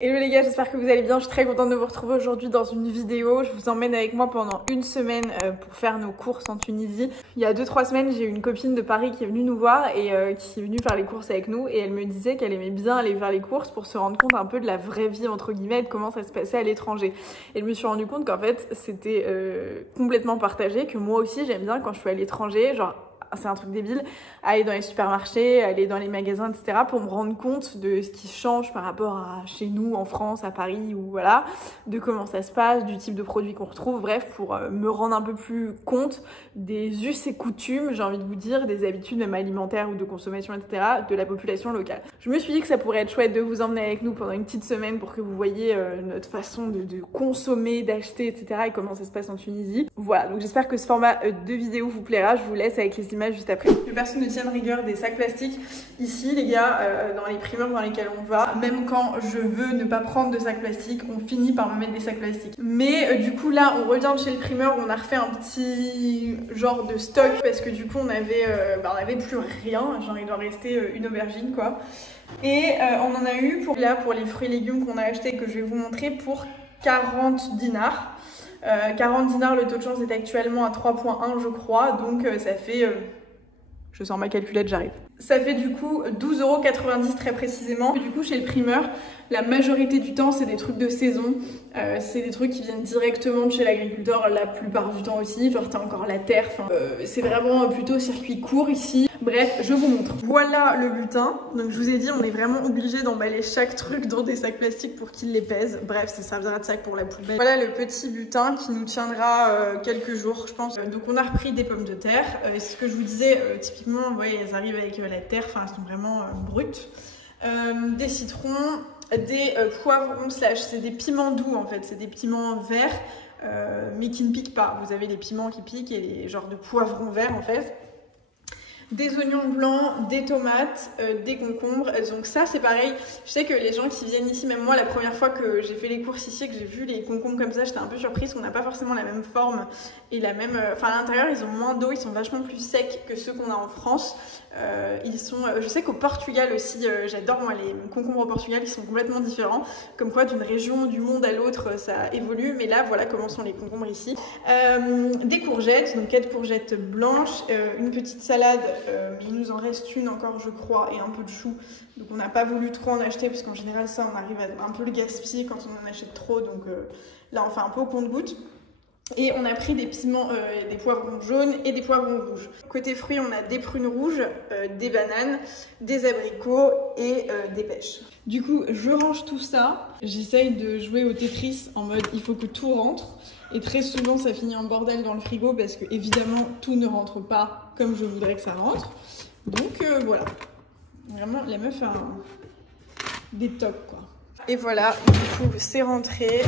Hello les gars, j'espère que vous allez bien, je suis très contente de vous retrouver aujourd'hui dans une vidéo. Je vous emmène avec moi pendant une semaine pour faire nos courses en Tunisie. Il y a 2-3 semaines, j'ai eu une copine de Paris qui est venue nous voir et qui est venue faire les courses avec nous. Et elle me disait qu'elle aimait bien aller faire les courses pour se rendre compte un peu de la vraie vie entre guillemets, de comment ça se passait à l'étranger. Et je me suis rendu compte qu'en fait c'était complètement partagé, que moi aussi j'aime bien quand je suis à l'étranger, genre c'est un truc débile, aller dans les supermarchés, aller dans les magasins, etc. pour me rendre compte de ce qui change par rapport à chez nous, en France, à Paris, ou voilà, de comment ça se passe, du type de produits qu'on retrouve, bref, pour me rendre un peu plus compte des us et coutumes, j'ai envie de vous dire, des habitudes même alimentaires ou de consommation, etc. de la population locale. Je me suis dit que ça pourrait être chouette de vous emmener avec nous pendant une petite semaine pour que vous voyez notre façon de consommer, d'acheter, etc. et comment ça se passe en Tunisie. Voilà, donc j'espère que ce format de vidéo vous plaira, je vous laisse avec les images juste après. Que personne ne tienne rigueur des sacs plastiques. Ici, les gars, dans les primeurs dans lesquels on va, même quand je veux ne pas prendre de sacs plastiques, on finit par me mettre des sacs plastiques. Mais du coup, là, on revient de chez le primeur où on a refait un petit genre de stock parce que du coup, on avait plus rien. Genre, il doit rester une aubergine, quoi. Et on en a eu pour les fruits et légumes qu'on a achetés que je vais vous montrer pour 40 dinars. 40 dinars, le taux de chance est actuellement à 3,1 je crois, donc ça fait, je sors ma calculette, j'arrive. Ça fait du coup 12,90 € très précisément. Du coup chez le primeur, la majorité du temps c'est des trucs de saison, c'est des trucs qui viennent directement de chez l'agriculteur la plupart du temps aussi, genre t'as encore la terre, c'est vraiment plutôt circuit court ici. Bref, je vous montre. Voilà le butin. Donc je vous ai dit, on est vraiment obligé d'emballer chaque truc dans des sacs plastiques pour qu'ils les pèsent. Bref, ça servira de sac pour la poubelle. Voilà le petit butin qui nous tiendra quelques jours, je pense. Donc on a repris des pommes de terre. Ce que je vous disais, typiquement, vous voyez, elles arrivent avec la terre, enfin elles sont vraiment brutes. Des citrons, des poivrons slash, c'est des piments doux en fait, c'est des piments verts, mais qui ne piquent pas. Vous avez les piments qui piquent et les genres de poivrons verts en fait. Des oignons blancs, des tomates, des concombres. Donc ça c'est pareil, je sais que les gens qui viennent ici, même moi la première fois que j'ai fait les courses ici et que j'ai vu les concombres comme ça, j'étais un peu surprise qu'on n'a pas forcément la même forme et la même... Enfin à l'intérieur ils ont moins d'eau, ils sont vachement plus secs que ceux qu'on a en France. Je sais qu'au Portugal aussi, j'adore moi les concombres au Portugal, ils sont complètement différents. Comme quoi d'une région du monde à l'autre ça évolue, mais là voilà comment sont les concombres ici. Des courgettes, donc 4 courgettes blanches, une petite salade. Mais il nous en reste une encore je crois et un peu de chou, donc on n'a pas voulu trop en acheter parce qu'en général ça on arrive à un peu le gaspiller quand on en achète trop, donc là on fait un peu au compte-gouttes. Et on a pris des piments, des poivrons jaunes et des poivrons rouges. Côté fruits, on a des prunes rouges, des bananes, des abricots et des pêches. Du coup, je range tout ça. J'essaye de jouer au Tetris en mode il faut que tout rentre. Et très souvent, ça finit en bordel dans le frigo parce que évidemment, tout ne rentre pas comme je voudrais que ça rentre. Donc voilà. Vraiment, la meuf a des tocs quoi. Et voilà, du coup, c'est rentré.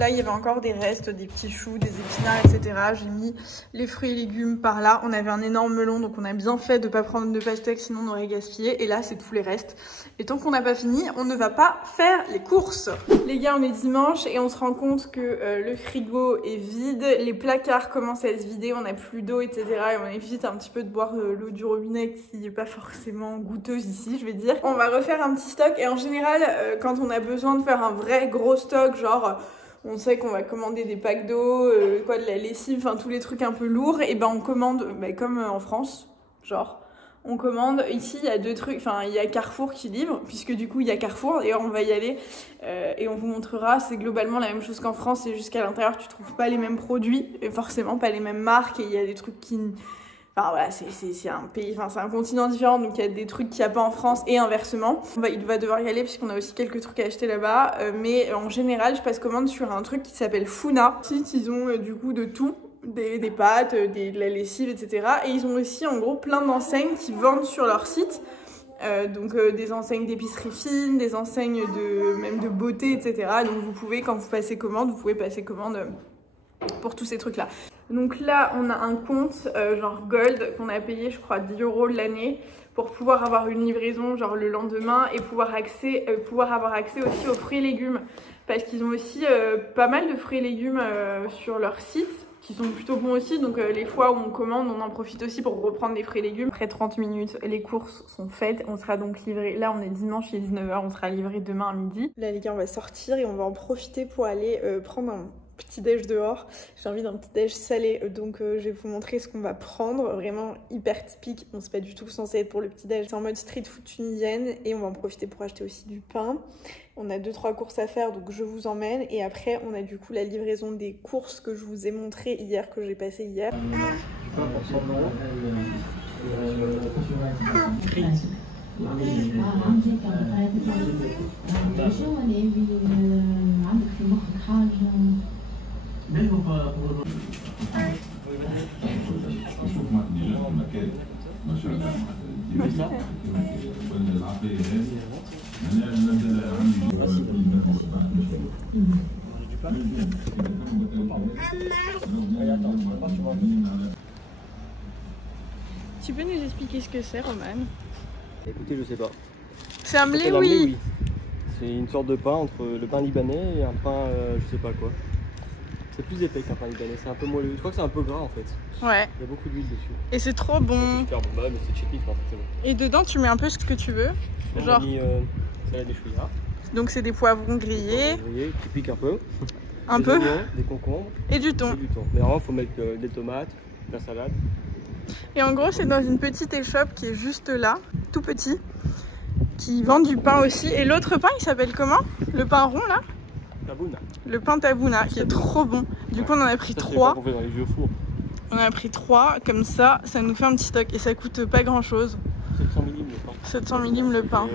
Là, il y avait encore des restes, des petits choux, des épinards, etc. J'ai mis les fruits et légumes par là. On avait un énorme melon, donc on a bien fait de ne pas prendre de pastèque, sinon on aurait gaspillé. Et là, c'est tous les restes. Et tant qu'on n'a pas fini, on ne va pas faire les courses. Les gars, on est dimanche et on se rend compte que le frigo est vide. Les placards commencent à se vider, on n'a plus d'eau, etc. Et on évite un petit peu de boire l'eau du robinet qui n'est pas forcément goûteuse ici, je vais dire. On va refaire un petit stock. Et en général, quand on a besoin de faire un vrai gros stock, genre... on sait qu'on va commander des packs d'eau, de la lessive, enfin tous les trucs un peu lourds, et ben on commande, comme en France, genre, on commande, ici il y a deux trucs, enfin il y a Carrefour qui livre, puisque du coup il y a Carrefour, d'ailleurs on va y aller, et on vous montrera, c'est globalement la même chose qu'en France, c'est juste qu'à l'intérieur tu trouves pas les mêmes produits, et forcément pas les mêmes marques, et il y a des trucs qui... Enfin voilà, c'est un pays, enfin c'est un continent différent, donc il y a des trucs qu'il n'y a pas en France et inversement. Il va devoir y aller puisqu'on a aussi quelques trucs à acheter là-bas, mais en général je passe commande sur un truc qui s'appelle Funa. Ils ont du coup de tout, des pâtes, de la lessive, etc. Et ils ont aussi en gros plein d'enseignes qui vendent sur leur site. Des enseignes d'épicerie fine, des enseignes même de beauté, etc. Donc vous pouvez, quand vous passez commande, vous pouvez passer commande pour tous ces trucs là. Donc là on a un compte genre Gold qu'on a payé je crois 10 € l'année pour pouvoir avoir une livraison genre le lendemain et pouvoir avoir accès aussi aux fruits et légumes, parce qu'ils ont aussi pas mal de fruits et légumes sur leur site qui sont plutôt bons aussi. Donc les fois où on commande, on en profite aussi pour reprendre des fruits et légumes. Après 30 minutes, les courses sont faites. On sera donc livré, là on est dimanche, il est 19 h, on sera livré demain à midi. Là les gars, on va sortir et on va en profiter pour aller prendre un petit déj dehors. J'ai envie d'un petit déj salé, donc je vais vous montrer ce qu'on va prendre. Vraiment hyper typique, bon c'est pas du tout censé être pour le petit déj, c'est en mode street food tunisienne et on va en profiter pour acheter aussi du pain. On a 2-3 courses à faire, donc je vous emmène et après on a du coup la livraison des courses que je vous ai montré hier, que j'ai passé hier. Tu peux nous expliquer ce que c'est, Roman? Écoutez, je sais pas. C'est un mléoui. C'est une sorte de pain entre le pain libanais et un pain, je sais pas quoi. C'est plus épais qu'un pain libanais, c'est un peu moelleux. Je crois que c'est un peu gras en fait. Ouais. Il y a beaucoup d'huile dessus. Et c'est trop bon. C'est super bon, bah mais c'est cheap en fait, c'est bon. Et dedans, tu mets un peu ce que tu veux. On a mis salade des chouïas. Donc c'est des poivrons grillés. Qui piquent un peu. Un des peu. oignons, des concombres. Et du thon. Mais vraiment, il faut mettre des tomates, de la salade. Et en gros, c'est dans une petite échoppe qui est juste là, tout petit, qui vend du pain aussi. Et l'autre pain, il s'appelle comment? Le pain rond là? Tabouna. Le pain tabouna, qui est trop bon. Du coup, on en a pris 3. On fait dans les vieux fours. On en a pris 3, comme ça nous fait un petit stock. Et ça coûte pas grand chose. 700 millim le pain. 700 millim le pain.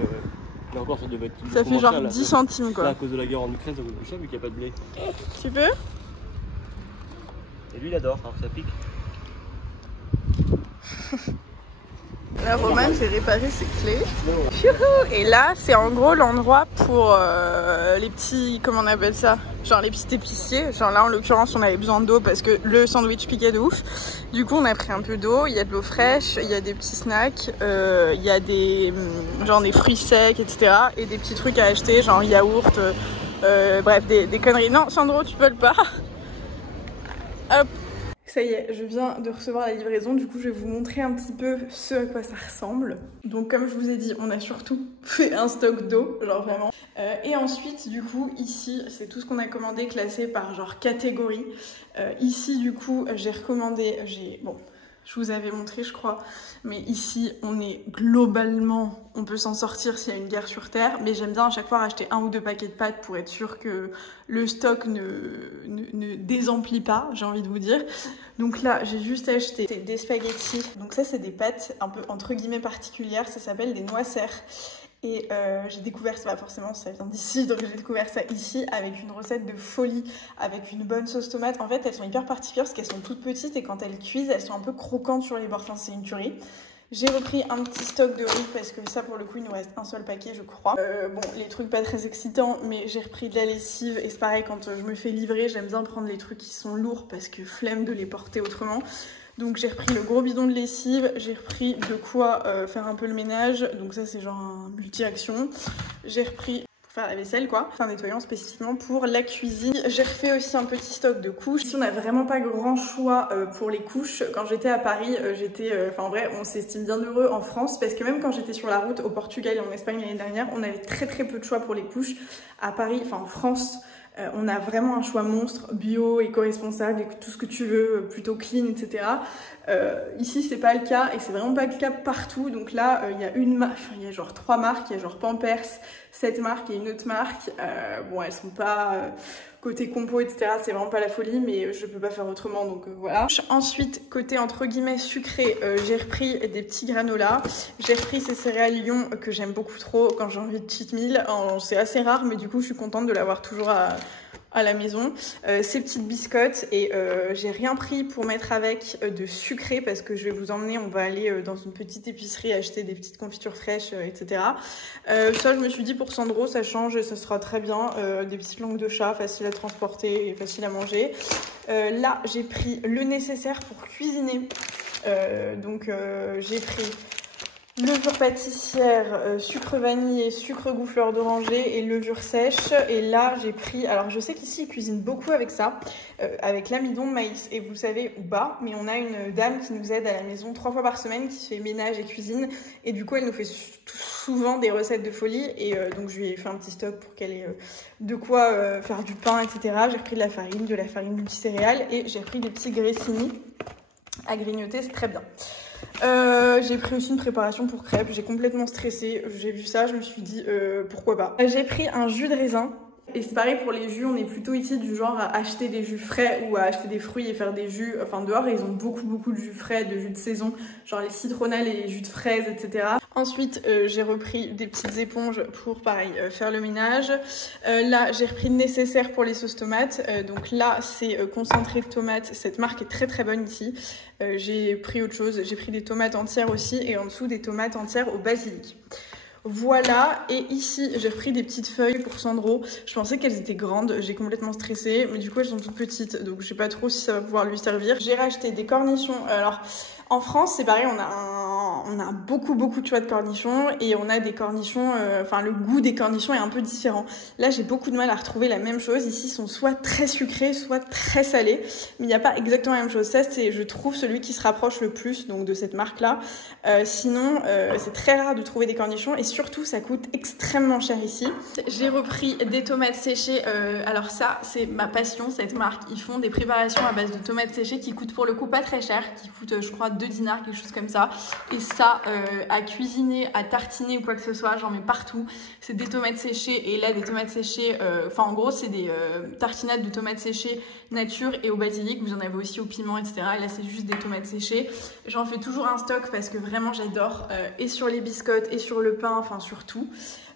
Mais encore, ça devait être. Ça fait genre 10 centimes quoi. Là, à cause de la guerre en Ukraine, ça coûte plus cher vu qu'il n'y a pas de blé. Tu peux? Et lui, il adore, alors ça pique. Là, Roman, j'ai réparé ses clés. Et là, c'est en gros l'endroit pour les petits, comment on appelle ça? Genre les petits épiciers. Genre là, en l'occurrence, on avait besoin d'eau parce que le sandwich piquait de ouf. Du coup, on a pris un peu d'eau. Il y a de l'eau fraîche, il y a des petits snacks, il y a des, genre des fruits secs, etc. Et des petits trucs à acheter, genre yaourt, bref, des conneries. Non, Sandro, tu peux pas. Hop. Ça y est, je viens de recevoir la livraison, du coup je vais vous montrer un petit peu ce à quoi ça ressemble. Donc comme je vous ai dit, on a surtout fait un stock d'eau, genre vraiment. Et ensuite du coup ici, c'est tout ce qu'on a commandé classé par genre catégorie. Ici du coup j'ai recommandé, bon, je vous avais montré je crois, mais ici on est globalement, on peut s'en sortir s'il y a une guerre sur terre, mais j'aime bien à chaque fois acheter 1 ou 2 paquets de pâtes pour être sûr que le stock ne désemplit pas, j'ai envie de vous dire. Donc là j'ai juste acheté des spaghettis, donc ça c'est des pâtes un peu entre guillemets particulières, ça s'appelle des noix serres. Et j'ai découvert ça, forcément ça vient d'ici, donc j'ai découvert ça ici avec une recette de folie, avec une bonne sauce tomate. En fait elles sont hyper particulières parce qu'elles sont toutes petites et quand elles cuisent elles sont un peu croquantes sur les bords, enfin c'est une tuerie. J'ai repris un petit stock de riz parce que ça pour le coup il nous reste un seul paquet je crois. Bon les trucs pas très excitants, mais j'ai repris de la lessive et c'est pareil quand je me fais livrer j'aime bien prendre les trucs qui sont lourds parce que flemme de les porter autrement. Donc j'ai repris le gros bidon de lessive, j'ai repris de quoi faire un peu le ménage, donc ça c'est genre un multi-action. J'ai repris pour faire la vaisselle quoi, un nettoyant spécifiquement pour la cuisine. J'ai refait aussi un petit stock de couches. Ici on n'a vraiment pas grand choix pour les couches. Quand j'étais à Paris, enfin en vrai on s'estime bien heureux en France parce que même quand j'étais sur la route au Portugal et en Espagne l'année dernière, on avait très peu de choix pour les couches. À Paris, enfin en France, on a vraiment un choix monstre, bio, éco-responsable, tout ce que tu veux, plutôt clean, etc. Ici, c'est pas le cas et c'est vraiment pas le cas partout. Donc là, il y a une marque, il y a genre 3 marques, il y a genre Pampers, cette marque et une autre marque. Bon, elles sont pas côté compo, etc. C'est vraiment pas la folie, mais je peux pas faire autrement, donc voilà. Ensuite, côté entre guillemets sucré, j'ai repris des petits granolas. J'ai repris ces céréales Lion que j'aime beaucoup trop quand j'ai envie de cheat meal. C'est assez rare, mais du coup, je suis contente de l'avoir toujours à la maison. Ces petites biscottes et j'ai rien pris pour mettre avec de sucré parce que je vais vous emmener, on va aller dans une petite épicerie acheter des petites confitures fraîches, etc. Ça je me suis dit pour Sandro ça change et ça sera très bien, des petites langues de chat faciles à transporter et faciles à manger. Là j'ai pris le nécessaire pour cuisiner, donc j'ai pris Levure pâtissière, sucre vanille, sucre goût fleur d'oranger et levure sèche. Et là, j'ai pris... Alors, je sais qu'ici, ils cuisinent beaucoup avec ça, avec l'amidon de maïs. Et vous savez, ou pas, mais on a une dame qui nous aide à la maison 3 fois par semaine, qui fait ménage et cuisine. Et du coup, elle nous fait souvent des recettes de folie. Et donc, je lui ai fait un petit stock pour qu'elle ait de quoi faire du pain, etc. J'ai repris de la farine multicéréales. Et j'ai pris des petits grissini à grignoter, c'est très bien. J'ai pris aussi une préparation pour crêpes, j'ai complètement stressé, j'ai vu ça, je me suis dit pourquoi pas. J'ai pris un jus de raisin. Et c'est pareil pour les jus, on est plutôt ici du genre à acheter des jus frais ou à acheter des fruits et faire des jus, enfin dehors ils ont beaucoup de jus frais, de jus de saison, genre les citronnelles et les jus de fraises, etc. Ensuite j'ai repris des petites éponges pour pareil faire le ménage. Là j'ai repris le nécessaire pour les sauces tomates, donc là c'est concentré de tomates, cette marque est très bonne ici. J'ai pris autre chose, j'ai pris des tomates entières aussi et en dessous des tomates entières au basilic. Voilà, et ici j'ai repris des petites feuilles pour Sandro. Je pensais qu'elles étaient grandes, j'ai complètement stressé, mais du coup elles sont toutes petites, donc je sais pas trop si ça va pouvoir lui servir. J'ai racheté des cornichons. Alors en France c'est pareil, on a beaucoup de choix de cornichons et on a des cornichons, enfin le goût des cornichons est un peu différent. Là j'ai beaucoup de mal à retrouver la même chose. Ici ils sont soit très sucrés, soit très salés, mais il n'y a pas exactement la même chose. Ça c'est, je trouve, celui qui se rapproche le plus donc de cette marque là. Sinon c'est très rare de trouver des cornichons et surtout ça coûte extrêmement cher ici. J'ai repris des tomates séchées, alors ça c'est ma passion, cette marque. Ils font des préparations à base de tomates séchées qui coûtent pour le coup pas très cher, qui coûtent je crois 2 dinars, quelque chose comme ça. Et ça, à cuisiner, à tartiner ou quoi que ce soit, j'en mets partout. C'est des tomates séchées et là des tomates séchées, enfin en gros c'est des tartinades de tomates séchées nature et au basilic. Vous en avez aussi au piment, etc. Et là c'est juste des tomates séchées. J'en fais toujours un stock parce que vraiment j'adore, et sur les biscottes et sur le pain, enfin sur tout.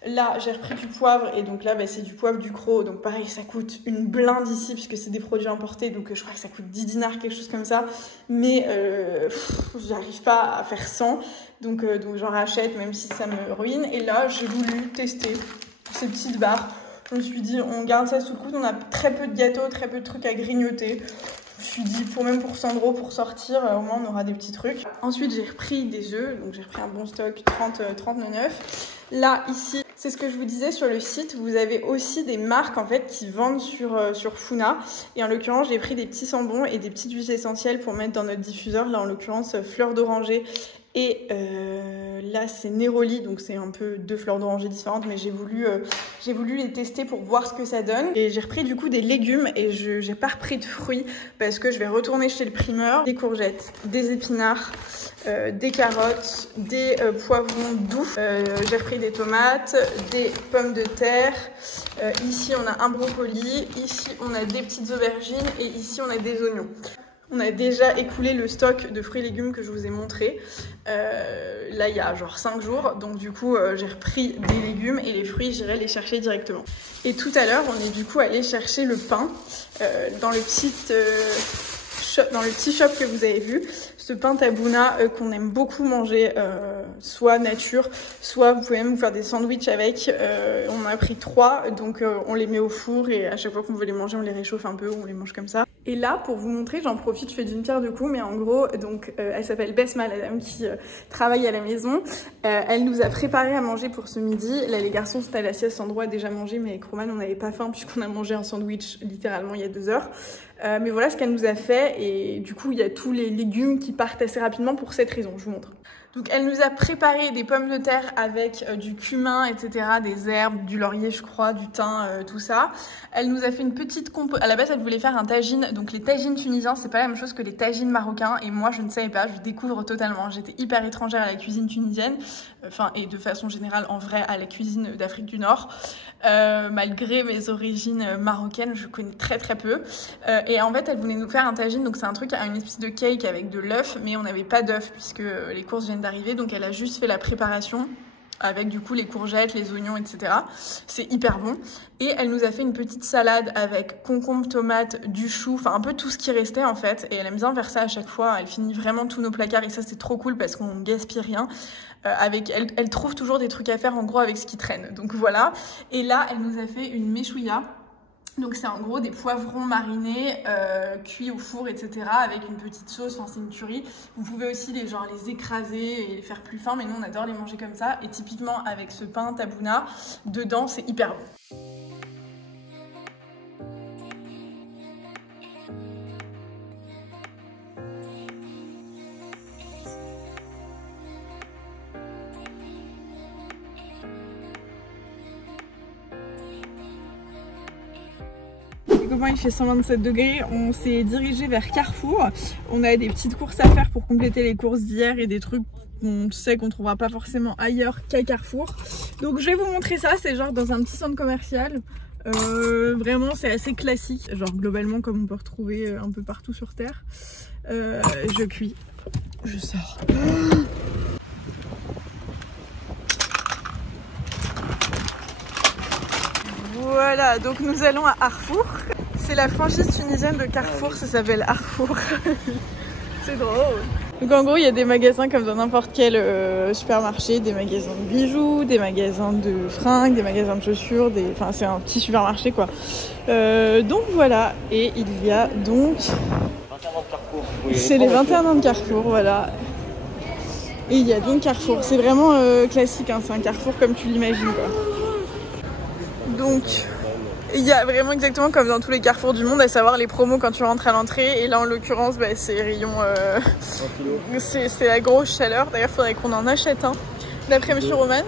Là j'ai repris du poivre et donc là bah, c'est du poivre du Cros, donc pareil ça coûte une blinde ici puisque c'est des produits importés, donc je crois que ça coûte 10 dinars, quelque chose comme ça, mais j'arrive pas à faire 100, donc j'en rachète même si ça me ruine. Et là j'ai voulu tester ces petites barres, je me suis dit on garde ça sous le coude, on a très peu de gâteaux, très peu de trucs à grignoter. Je me suis dit, même pour Sandro, pour sortir, au moins on aura des petits trucs. Ensuite, j'ai repris des œufs, donc j'ai repris un bon stock, 39,99. Là, ici, c'est ce que je vous disais sur le site, vous avez aussi des marques en fait qui vendent sur Funa. Et en l'occurrence, j'ai pris des petits sambons et des petites huiles essentielles pour mettre dans notre diffuseur. Là, en l'occurrence, fleur d'oranger. Et là c'est Neroli, donc c'est un peu 2 fleurs d'oranger différentes, mais j'ai voulu les tester pour voir ce que ça donne. Et j'ai repris du coup des légumes et j'ai pas repris de fruits parce que je vais retourner chez le primeur. Des courgettes, des épinards, des carottes, des poivrons doux. J'ai repris des tomates, des pommes de terre. Ici on a un brocoli, ici on a des petites aubergines et ici on a des oignons. On a déjà écoulé le stock de fruits et légumes que je vous ai montré. Là, il y a genre 5 jours. Donc du coup, j'ai repris des légumes et les fruits, j'irai les chercher directement. Et tout à l'heure, on est du coup allé chercher le pain dans le petit shop que vous avez vu. Ce pain tabouna qu'on aime beaucoup manger, soit nature, soit vous pouvez même vous faire des sandwichs avec. On a pris 3, donc on les met au four et à chaque fois qu'on veut les manger, on les réchauffe un peu, on les mange comme ça. Et là, pour vous montrer, j'en profite, je fais d'une pierre deux coups, mais en gros, donc elle s'appelle Besma, la dame qui travaille à la maison. Elle nous a préparé à manger pour ce midi. Là, les garçons sont à la sieste, Sandro a déjà mangé, mais avec Roman, on n'avait pas faim puisqu'on a mangé un sandwich littéralement il y a 2 heures. Mais voilà ce qu'elle nous a fait et du coup, il y a tous les légumes qui partent assez rapidement pour cette raison, je vous montre. Donc elle nous a préparé des pommes de terre avec du cumin, etc., des herbes, du laurier je crois, du thym, tout ça. Elle nous a fait une petite compote. À la base elle voulait faire un tagine, donc les tagines tunisiens c'est pas la même chose que les tagines marocains et moi je ne savais pas, je découvre totalement. J'étais hyper étrangère à la cuisine tunisienne, enfin et de façon générale en vrai à la cuisine d'Afrique du Nord. Malgré mes origines marocaines, je connais très peu. Et en fait elle voulait nous faire un tagine, donc c'est un truc, une espèce de cake avec de l'œuf, mais on n'avait pas d'œuf puisque les courses viennent d'arriver, donc elle a juste fait la préparation avec du coup les courgettes, les oignons, etc. C'est hyper bon. Et elle nous a fait une petite salade avec concombre, tomate, du chou, enfin un peu tout ce qui restait en fait. Et elle aime bien faire ça à chaque fois, elle finit vraiment tous nos placards et ça c'est trop cool parce qu'on gaspille rien. Elle trouve toujours des trucs à faire en gros avec ce qui traîne. Donc voilà. Et là elle nous a fait une méchouilla Donc c'est en gros des poivrons marinés, cuits au four, etc. avec une petite sauce, enfin c'est une tuerie. Vous pouvez aussi les écraser et les faire plus fins, mais nous on adore les manger comme ça. Et typiquement avec ce pain tabouna, dedans c'est hyper bon. Comment il fait 127 degrés, on s'est dirigé vers Carrefour. On a des petites courses à faire pour compléter les courses d'hier et des trucs qu'on sait qu'on trouvera pas forcément ailleurs qu'à Carrefour. Donc je vais vous montrer ça, c'est genre dans un petit centre commercial. Vraiment c'est assez classique, genre globalement comme on peut retrouver un peu partout sur terre. Je cuis, je sors. Voilà, donc nous allons à Arfour. C'est la franchise tunisienne de Carrefour, ça s'appelle Arfour. C'est drôle. Donc en gros, il y a des magasins comme dans n'importe quel supermarché, des magasins de bijoux, des magasins de fringues, des magasins de chaussures, enfin c'est un petit supermarché quoi. Donc voilà, et il y a donc... 21 ans de Carrefour. C'est les 21 ans de Carrefour, voilà. Et il y a donc Carrefour, c'est vraiment classique, hein, c'est un Carrefour comme tu l'imagines quoi. Donc... il y a vraiment exactement comme dans tous les carrefours du monde, à savoir les promos quand tu rentres à l'entrée. Et là en l'occurrence c'est rayon, c'est la grosse chaleur. D'ailleurs il faudrait qu'on en achète un d'après Monsieur Roman.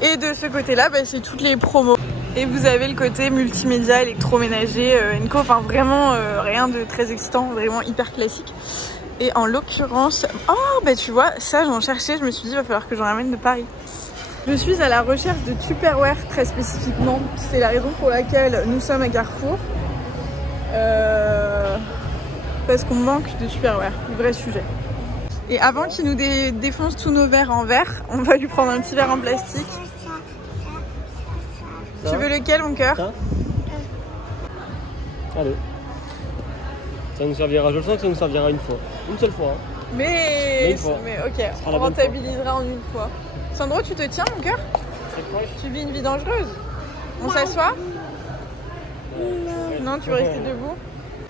Et de ce côté là c'est toutes les promos. Et vous avez le côté multimédia, électroménager, Enco, enfin vraiment rien de très excitant, vraiment hyper classique. Et en l'occurrence, oh tu vois, ça j'en cherchais, je me suis dit il va falloir que j'en ramène de Paris. Je suis à la recherche de Tupperware très spécifiquement, c'est la raison pour laquelle nous sommes à Carrefour. Parce qu'on manque de Tupperware, le vrai sujet. Et avant qu'il nous défonce tous nos verres en verre, on va lui prendre un petit verre en plastique. Tu veux lequel mon cœur? Allez. Ça nous servira, je sens que ça nous servira une fois. Une seule fois. Hein. Mais ok, on rentabilisera en une fois. Sandro, tu te tiens mon cœur? Tu vis une vie dangereuse? On s'assoit? Non, tu veux rester debout?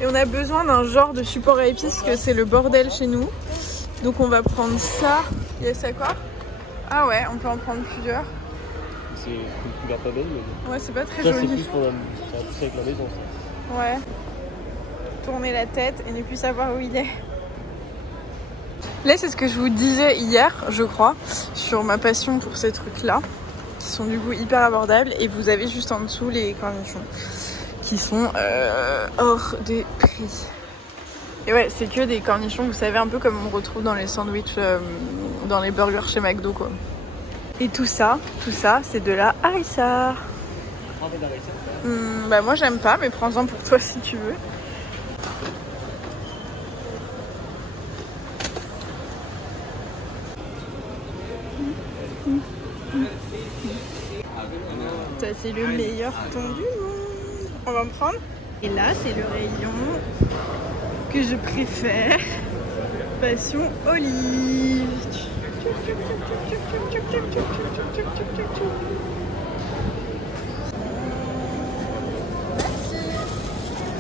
Et on a besoin d'un genre de support à épices parce que c'est le bordel chez nous. Donc on va prendre ça. Il y a ça quoi? Ah ouais, on peut en prendre plusieurs. C'est une couleur pas belle mais... ouais, c'est pas très ça, joli. C'est plus pour avec la maison ça. Ouais. Tourner la tête et ne plus savoir où il est. Là c'est ce que je vous disais hier je crois sur ma passion pour ces trucs là qui sont du coup hyper abordables. Et vous avez juste en dessous les cornichons qui sont hors des prix. Et ouais c'est que des cornichons, vous savez, un peu comme on retrouve dans les sandwichs, dans les burgers chez McDo quoi. Et tout ça c'est de la harissa. Bah moi j'aime pas, mais prends-en pour toi si tu veux. Ça c'est le meilleur thon du monde. On va en prendre. Et là c'est le rayon que je préfère. Passion olive.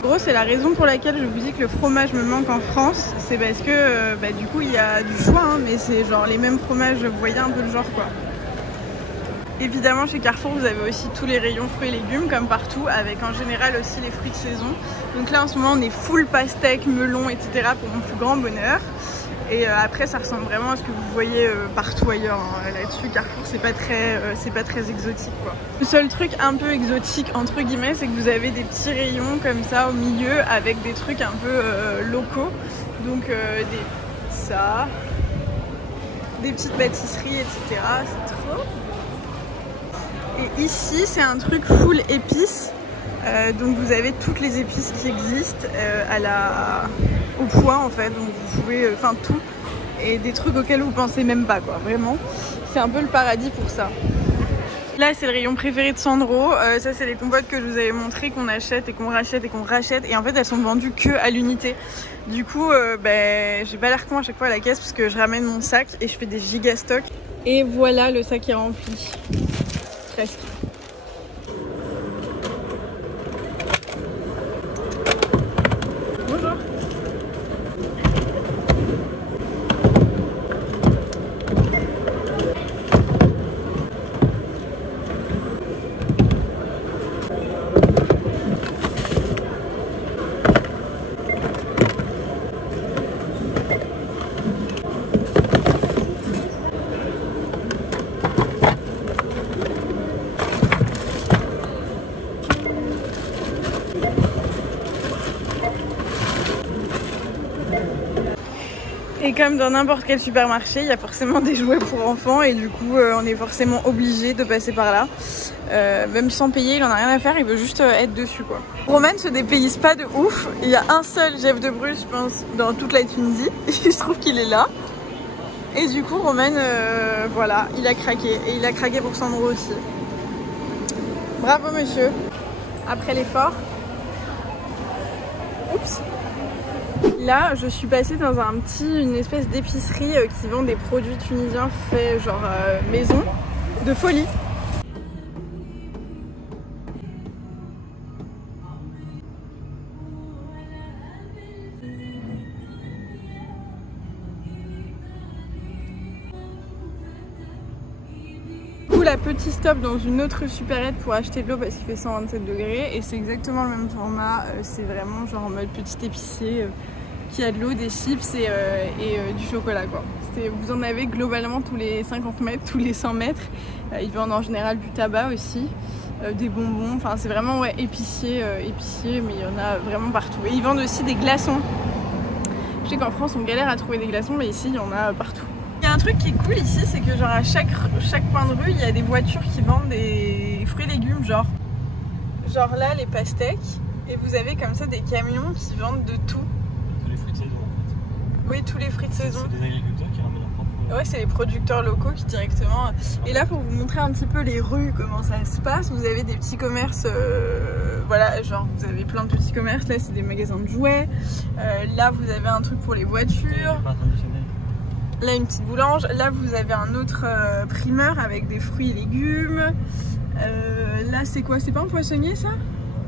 En gros c'est la raison pour laquelle je vous dis que le fromage me manque en France. C'est parce que du coup il y a du choix hein, mais c'est genre les mêmes fromages, vous voyez un peu le genre quoi. Évidemment chez Carrefour vous avez aussi tous les rayons fruits et légumes comme partout, avec en général aussi les fruits de saison. Donc là en ce moment on est full pastèque, melon, etc. pour mon plus grand bonheur. Et après ça ressemble vraiment à ce que vous voyez partout ailleurs hein. Là-dessus Carrefour c'est pas très exotique quoi. Le seul truc un peu exotique entre guillemets c'est que vous avez des petits rayons comme ça au milieu avec des trucs un peu locaux. Donc des petites pâtisseries etc. C'est trop. Et ici c'est un truc full épices, donc vous avez toutes les épices qui existent au point en fait, donc vous pouvez, enfin tout, et des trucs auxquels vous pensez même pas quoi, vraiment, c'est un peu le paradis pour ça. Là c'est le rayon préféré de Sandro, ça c'est les compotes que je vous avais montré qu'on achète et qu'on rachète et qu'on rachète, et en fait elles sont vendues que à l'unité. Du coup j'ai pas l'air con à chaque fois à la caisse parce que je ramène mon sac et je fais des giga stocks. Et voilà le sac est rempli. Presque. Et comme dans n'importe quel supermarché, il y a forcément des jouets pour enfants et du coup on est forcément obligé de passer par là. Même sans payer, il en a rien à faire, il veut juste être dessus quoi. Roman se dépayse pas de ouf, il y a un seul Jeff de Bruges je pense dans toute la Tunisie, je trouve qu'il est là. Et du coup Roman, voilà, il a craqué et il a craqué pour Sandro aussi. Bravo monsieur. Après l'effort. Oups. Là, je suis passée dans une espèce d'épicerie qui vend des produits tunisiens faits genre maison, de folie. La petit stop dans une autre supérette pour acheter de l'eau parce qu'il fait 127 degrés et c'est exactement le même format, c'est vraiment genre en mode petit épicier qui a de l'eau, des chips et du chocolat quoi. Vous en avez globalement tous les 50 mètres, tous les 100 mètres. Ils vendent en général du tabac aussi, des bonbons, enfin c'est vraiment ouais, épicier, mais il y en a vraiment partout. Et ils vendent aussi des glaçons. Je sais qu'en France on galère à trouver des glaçons mais ici il y en a partout. Il y a un truc qui est cool ici, c'est que genre à chaque coin de rue, il y a des voitures qui vendent des fruits et légumes, genre là les pastèques, et vous avez comme ça des camions qui vendent de tout. Tous les fruits de saison en fait. Oui, tous les fruits de saison. C'est des agriculteurs qui ramènent leur propre. Ouais, c'est les producteurs locaux qui directement. Et là, pour vous montrer un petit peu les rues, comment ça se passe, vous avez des petits commerces, voilà, genre vous avez plein de petits commerces. Là, c'est des magasins de jouets. Là, vous avez un truc pour les voitures. Là une petite boulange, là vous avez un autre primeur avec des fruits et légumes. Là c'est quoi? C'est pas un poissonnier ça?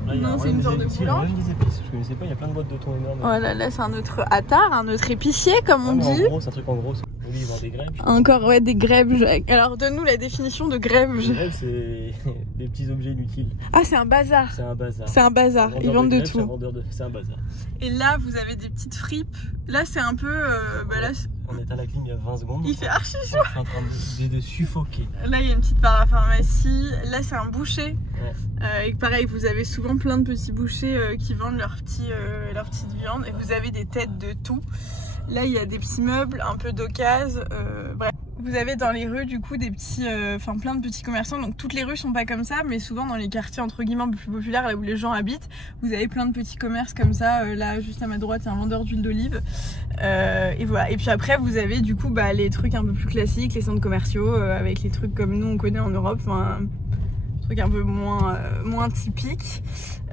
Là, non, c'est une sorte de boulange. Je connaissais pas, il y a plein de boîtes de thon énormes. Voilà, là c'est un autre attard, un autre épicier comme on dit. En gros, c'est un truc en gros. Oui, ils vendent des grèbes. Encore ouais, des grèbes. Alors donne-nous la définition de grèbe. Les grèbes c'est des petits objets inutiles. Ah c'est un bazar. C'est un bazar. C'est un bazar, ils vendent de tout. C'est un bazar. Et là vous avez des petites fripes. Là c'est un peu... là, on est à la clim il y a 20 secondes. Il fait archi chaud. Je suis en train de suffoquer. Là il y a une petite parapharmacie. Là c'est un boucher. Ouais. Et pareil vous avez souvent plein de petits bouchers qui vendent leur petite viande. Et vous avez des têtes de tout. Là il y a des petits meubles, un peu d'occasion. Bref. Vous avez dans les rues du coup des petits, plein de petits commerçants. Donc toutes les rues sont pas comme ça, mais souvent dans les quartiers entre guillemets un peu plus populaires, là où les gens habitent, vous avez plein de petits commerces comme ça. Là juste à ma droite il y a un vendeur d'huile d'olive. Et voilà. Et puis après vous avez du coup les trucs un peu plus classiques, les centres commerciaux avec les trucs comme nous on connaît en Europe. Truc un peu moins typique.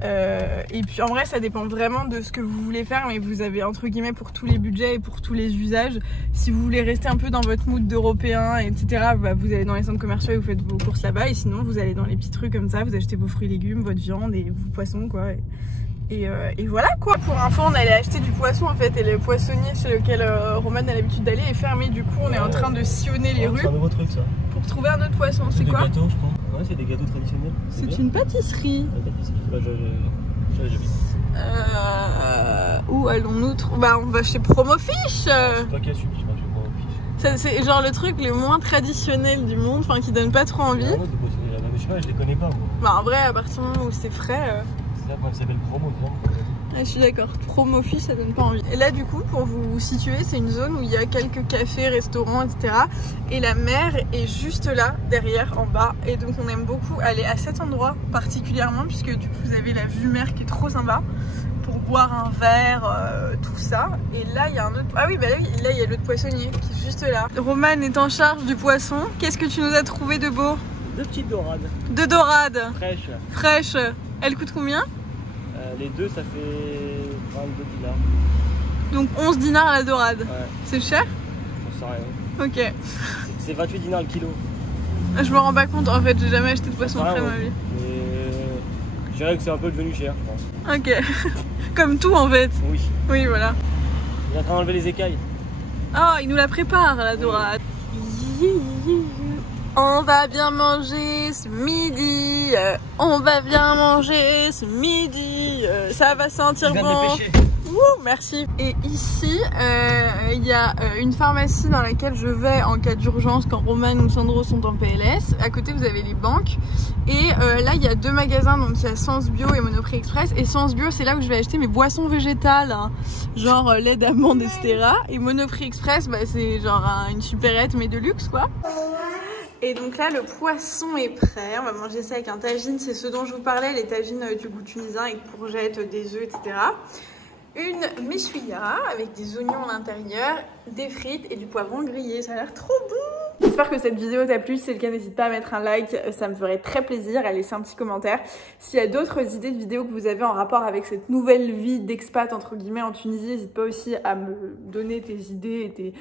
Et puis en vrai ça dépend vraiment de ce que vous voulez faire, mais vous avez entre guillemets pour tous les budgets et pour tous les usages. Si vous voulez rester un peu dans votre mood d'européen etc, vous allez dans les centres commerciaux et vous faites vos courses là-bas, et sinon vous allez dans les petits trucs comme ça, vous achetez vos fruits et légumes, votre viande et vos poissons quoi. Et voilà quoi. Pour info on allait acheter du poisson en fait, et le poissonnier chez lequel Roman a l'habitude d'aller est fermé, du coup on est en train de sillonner les rues. C'est un nouveau truc ça. Pour trouver un autre poisson. C'est quoi? Des gâteaux je crois. Ouais, c'est des gâteaux traditionnels. C'est une pâtisserie. J'avais jamais. Où allons-nous? On va chez Promofish. C'est pas qu'à celui qui va chez Promofish. C'est genre le truc le moins traditionnel du monde, enfin qui donne pas trop envie. Mais je sais pas, je les connais pas moi. Bah en vrai, à partir du moment où c'est frais. C'est ça, ça s'appelle Promo. Je suis d'accord, Promofish ça donne pas envie. Et là du coup pour vous situer, c'est une zone où il y a quelques cafés, restaurants etc. Et la mer est juste là, derrière, en bas. Et donc on aime beaucoup aller à cet endroit particulièrement, puisque du coup vous avez la vue mer qui est trop sympa pour boire un verre, tout ça. Et là il y a un autre... Ah oui, là il y a l'autre poissonnier qui est juste là. Roman est en charge du poisson. Qu'est-ce que tu nous as trouvé de beau? 2 petites dorades. 2 dorades. Fraîches. Elles coûtent combien? Les deux ça fait 22 dinars. Donc 11 dinars la dorade. Ouais. C'est cher? J'en sais rien. Ok. C'est 28 dinars le kilo. Je me rends pas compte en fait, j'ai jamais acheté de poisson frais ma vie. Mais je dirais que c'est un peu devenu cher je pense. Ok. Comme tout en fait. Oui. Oui voilà. Il est en train d'enlever les écailles. Ah, il nous la prépare la dorade. On va bien manger ce midi, on va bien manger ce midi, ça va sentir bon. Ouh, merci. Et ici, il y a une pharmacie dans laquelle je vais en cas d'urgence quand Roman ou Sandro sont en PLS. À côté, vous avez les banques. Et là, il y a 2 magasins, donc il y a Sens Bio et Monoprix Express. Et Sens Bio, c'est là où je vais acheter mes boissons végétales, hein, genre lait d'amande, etc. Et Monoprix Express, bah, c'est genre une supérette, mais de luxe, quoi. Et donc là, le poisson est prêt. On va manger ça avec un tagine. C'est ce dont je vous parlais, les tagines du goût tunisien avec courgettes, des œufs, etc. Une meshouilla avec des oignons à l'intérieur, des frites et du poivron grillé. Ça a l'air trop bon. J'espère que cette vidéo t'a plu. Si c'est le cas, n'hésite pas à mettre un like. Ça me ferait très plaisir. À laisser un petit commentaire. S'il y a d'autres idées de vidéos que vous avez en rapport avec cette nouvelle vie d'expat, entre guillemets, en Tunisie, n'hésite pas aussi à me donner tes idées et tes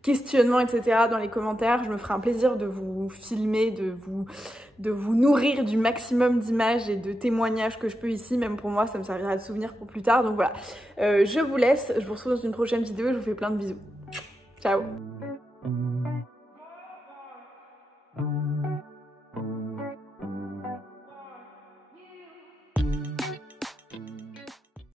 questionnements, etc. dans les commentaires. Je me ferai un plaisir de vous filmer, de vous nourrir du maximum d'images et de témoignages que je peux ici. Même pour moi, ça me servira de souvenir pour plus tard. Donc voilà, je vous laisse. Je vous retrouve dans une prochaine vidéo et je vous fais plein de bisous. Ciao.